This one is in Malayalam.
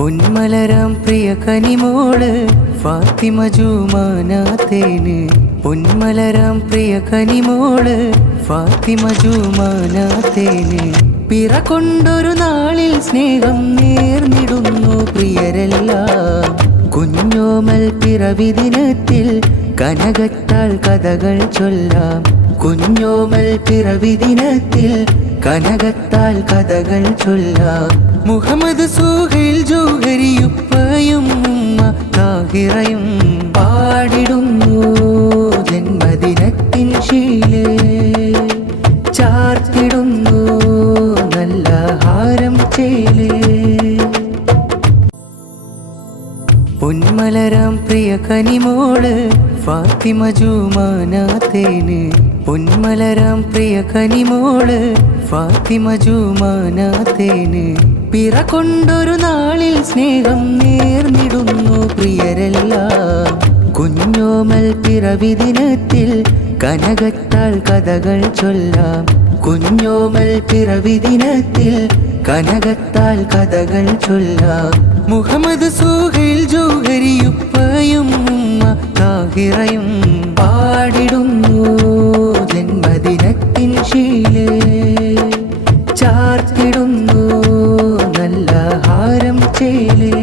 പൊന്മലരാം പ്രിയ കനിമോള് ഫാത്തിമ ജുമാനാത്തേന്. പൊന്മലരാം പ്രിയ കനിമോള് ഫാത്തിമ ജുമാനാത്തേന്. പിറ കൊണ്ടൊരു നാളിൽ സ്നേഹം നേർന്നിടുന്നു പ്രിയരെല്ലാം. കുഞ്ഞോമൽ പിറവി ദിനത്തിൽ കനകത്താൽ കഥകൾ ചൊല്ലാം. കുഞ്ഞോമൽ പിറവി ദിനത്തിൽ കനകത്താൽ കഥകൾ ചൊല്ലാം. മുഹമ്മദ് സുഹൈൽ ജൗഹരിയുപ്പയും ഉമ്മ താഹിറയും പാടിടുന്നു ജന്മദിനത്തിൻ ശീലേ. ചാർത്തിടുന്നു നല്ല ഹാരം ചേലേ. പൊന്മലരാം പ്രിയ കനിമോള് ഫാത്തിമ ജുമാനാത്തേന്. പൊന്മലരാം പ്രിയ കനിമോള് ഫാത്തിമ ജുമാനാത്തേന്. പിറ കൊണ്ടൊരു നാളിൽ സ്നേഹം നേർന്നിടുന്നു പ്രിയരെല്ലാം. കുഞ്ഞോമൽ പിറവി ദിനത്തിൽ കനകത്താൽ കഥകൾ ചൊല്ലാം. കുഞ്ഞോമൽ പിറവി ദിനത്തിൽ കനകത്താൽ കഥകൾ ചൊല്ലാം. മുഹമ്മദ് സുഹൈൽ ജൗഹരിയുപ്പയും ഉമ്മ താഹിറയും പാടിടുന്നു ജന്മദിനത്തിൻ ശീലേ. ചാർത്തിടുന്നു നല്ല ഹാരം ചേലേ.